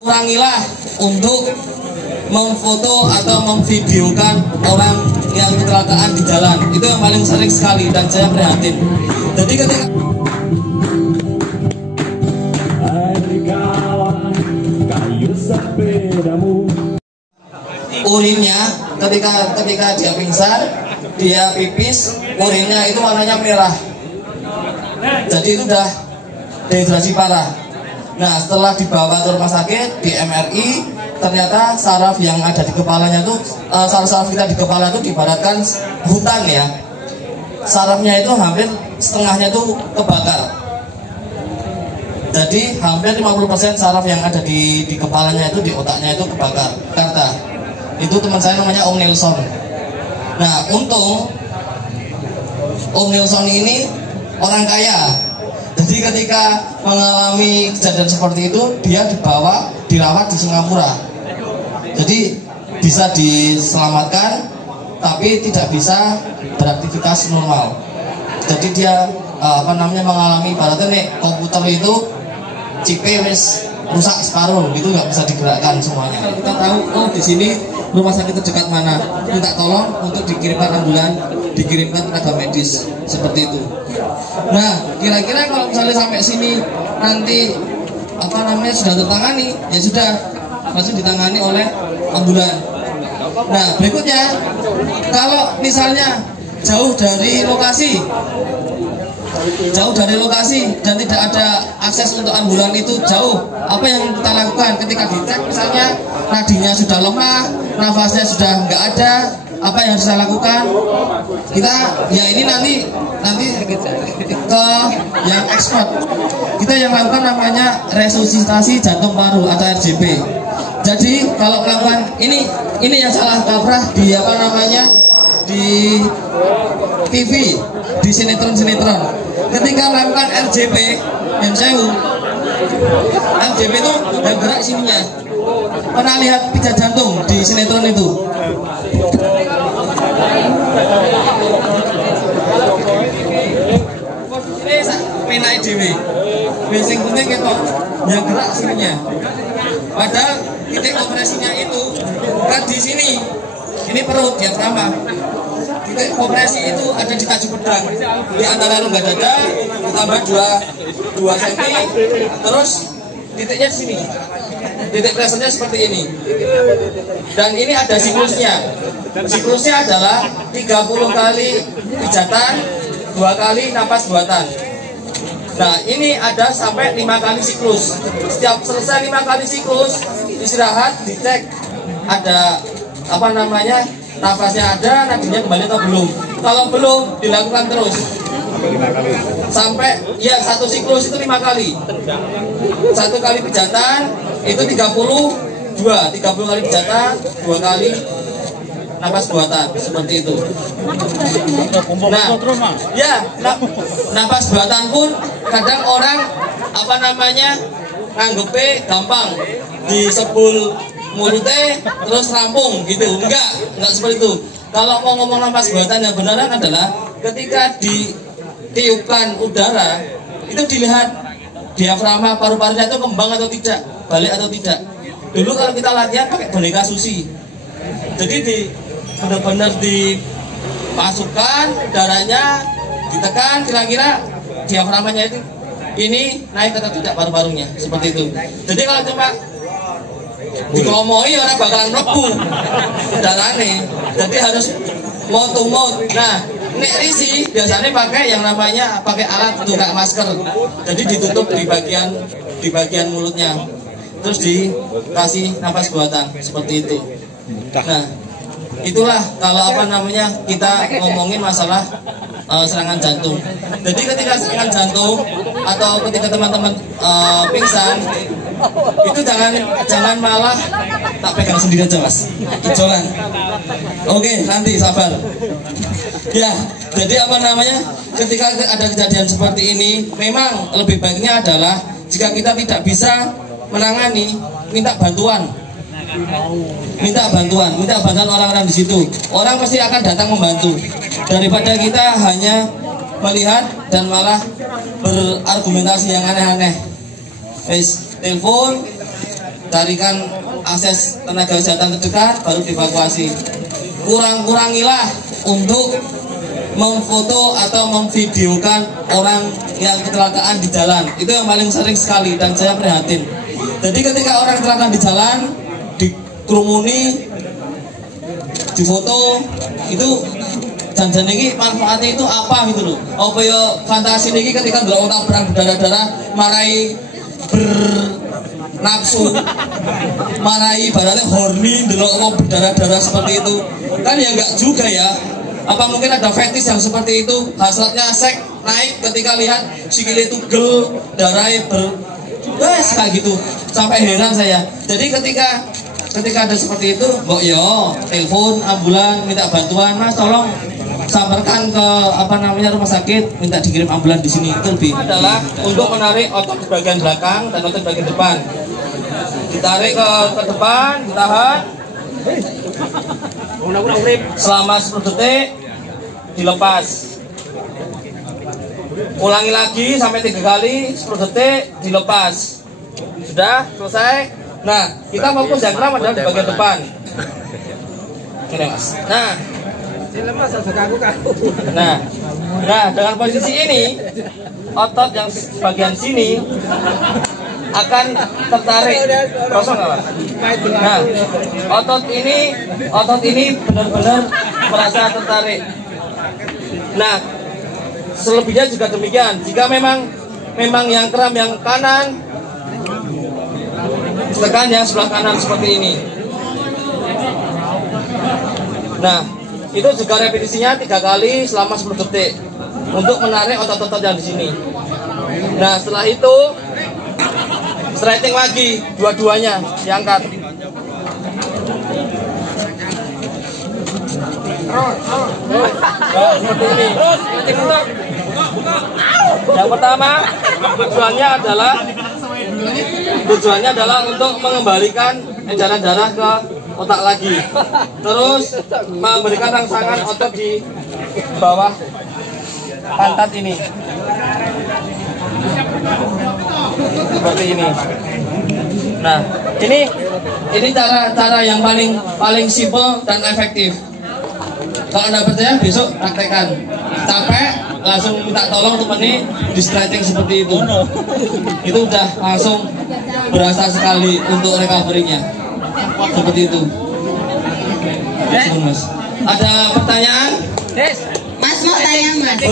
Kurangilah untuk memfoto atau memvideokan orang yang kecelakaan di jalan. Itu yang paling sering sekali dan saya prihatin. Jadi ketika urinnya ketika dia pingsan, dia pipis, urinnya itu warnanya merah. Jadi itu udah dehidrasi parah. Nah, setelah dibawa ke rumah sakit di MRI, ternyata saraf yang ada di kepalanya itu, saraf-saraf kita di kepala itu diibaratkan hutan ya. Sarafnya itu hampir setengahnya itu kebakar. Jadi hampir 50% saraf yang ada di kepalanya itu, di otaknya itu kebakar. Karena itu teman saya namanya Om Nelson. Nah, untung Om Nelson ini orang kaya. Jadi ketika mengalami kejadian seperti itu, dia dirawat di Singapura. Jadi bisa diselamatkan, tapi tidak bisa beraktivitas normal. Jadi dia mengalami ibaratnya nih, komputer itu chipnya rusak separuh, gitu nggak bisa digerakkan semuanya. Kalau kita tahu, oh di sini rumah sakit terdekat mana, minta tolong untuk dikirimkan ambulan, dikirimkan tenaga medis, seperti itu. Nah, kira-kira kalau misalnya sampai sini nanti sudah tertangani, ya sudah langsung ditangani oleh ambulan. Nah, berikutnya kalau misalnya jauh dari lokasi dan tidak ada akses untuk ambulan itu jauh, apa yang kita lakukan ketika dicek misalnya nadinya sudah lemah, nafasnya sudah nggak ada, apa yang harus saya lakukan? Kita ya ini nanti ke yang expert. Kita yang lakukan namanya resusitasi jantung paru atau RJP. Jadi kalau melakukan ini yang salah kaprah di di TV, di sinetron. Ketika melakukan RJP, yang RJP itu gerak sininya. Pernah lihat pijat jantung di sinetron itu? Ini penai dewe. Yang penting itu yang gerak sininya. Padahal titik operasinya itu bukan di sini. Ini perut yang sama. Titik operasi itu ada di tajuk pedang, di antara rongga dada, ditambah 2 cm, terus titiknya di sini. Titik pressure-nya seperti ini. Dan ini ada siklusnya. Siklusnya adalah 30 kali pijatan, 2 kali napas buatan. Nah, ini ada sampai 5 kali siklus. Setiap selesai 5 kali siklus, istirahat, dicek ada nafasnya ada, nadinya kembali atau belum. Kalau belum, dilakukan terus sampai ya satu siklus itu 5 kali. 1 kali pijatan itu 30 kali pijatan, 2 kali napas buatan, seperti itu. Nah, ya napas buatan pun kadang orang nganggepe gampang, disebul mulutnya terus rampung gitu. Enggak seperti itu. Kalau mau ngomong napas buatan yang beneran adalah ketika ditiupkan udara itu dilihat diafragma paru-parunya itu kembang atau tidak, balik atau tidak. Dulu kalau kita latihan pakai boneka susi, jadi benar-benar dimasukkan darahnya, ditekan kira-kira diafragmanya itu ini naik atau tidak paru-parunya, seperti itu. Jadi kalau cuma dikomoi orang bakalan mlebu darahnya. Jadi harus mouth to mouth. Nah, nek risi biasanya pakai yang namanya alat untuk kayak masker. Jadi ditutup di bagian mulutnya. Terus dikasih napas buatan seperti itu. Nah, itulah kalau kita ngomongin masalah serangan jantung. Jadi ketika serangan jantung atau ketika teman-teman pingsan, itu jangan malah tak pegang sendiri aja mas, ijolan. Oke, nanti sabar. Ya, jadi ketika ada kejadian seperti ini, memang lebih baiknya adalah jika kita tidak bisa menangani, minta bantuan orang-orang di situ. Orang pasti akan datang membantu daripada kita hanya melihat dan malah berargumentasi yang aneh-aneh. Telepon carikan akses tenaga kesehatan terdekat, baru dievakuasi. Kurang-kurangilah untuk memfoto atau memvideokan orang yang kecelakaan di jalan. Itu yang paling sering sekali dan saya prihatin. Jadi ketika orang kecelakaan di jalan, dikerumuni, difoto, itu jangan ini manfaatnya itu apa gitu loh. Apa ya fantasi ini ketika ndelok orang perang berdarah-darah marai bernafsu, marai ibaratnya horny ndelok orang berdarah-darah seperti itu. Kan ya enggak juga ya. Apa mungkin ada fetish yang seperti itu, hasratnya seks naik ketika lihat sikile tugel, darahnya kayak gitu. Sampai heran saya. Jadi ketika ada seperti itu, kok yo telepon ambulan minta bantuan, Mas tolong sampaikan ke rumah sakit, minta dikirim ambulan di sini. Itu lebih adalah untuk menarik otot di bagian belakang dan otot di bagian depan. Ditarik ke depan, ditahan selama 10 detik, dilepas. Ulangi lagi sampai 3 kali, 10 detik, dilepas. Sudah selesai. Nah, kita fokus yang kram adalah di bagian depan. Ini Mas. Nah, dengan posisi ini, otot yang bagian sini akan tertarik. Kosong nggak Mas? Nah, otot ini benar-benar merasa tertarik. Nah, selebihnya juga demikian. Jika memang yang kram yang kanan, tekan yang sebelah kanan seperti ini. Nah, itu juga repetisinya 3 kali selama 10 detik untuk menarik otot-otot yang di sini. Nah, setelah itu stretching lagi, dua-duanya diangkat. Nah, seperti ini. Yang pertama tujuannya adalah untuk mengembalikan edaran darah ke otak lagi. Terus memberikan rangsangan otot di bawah pantat ini. Seperti ini. Nah, ini cara yang paling simpel dan efektif. Kalau Anda percaya, besok praktekkan. Capek, langsung minta tolong temennya di stretching seperti itu. Itu udah langsung berasa sekali untuk recovery-nya. Seperti itu. Mas. Ada pertanyaan? Mas mau tanya Mas.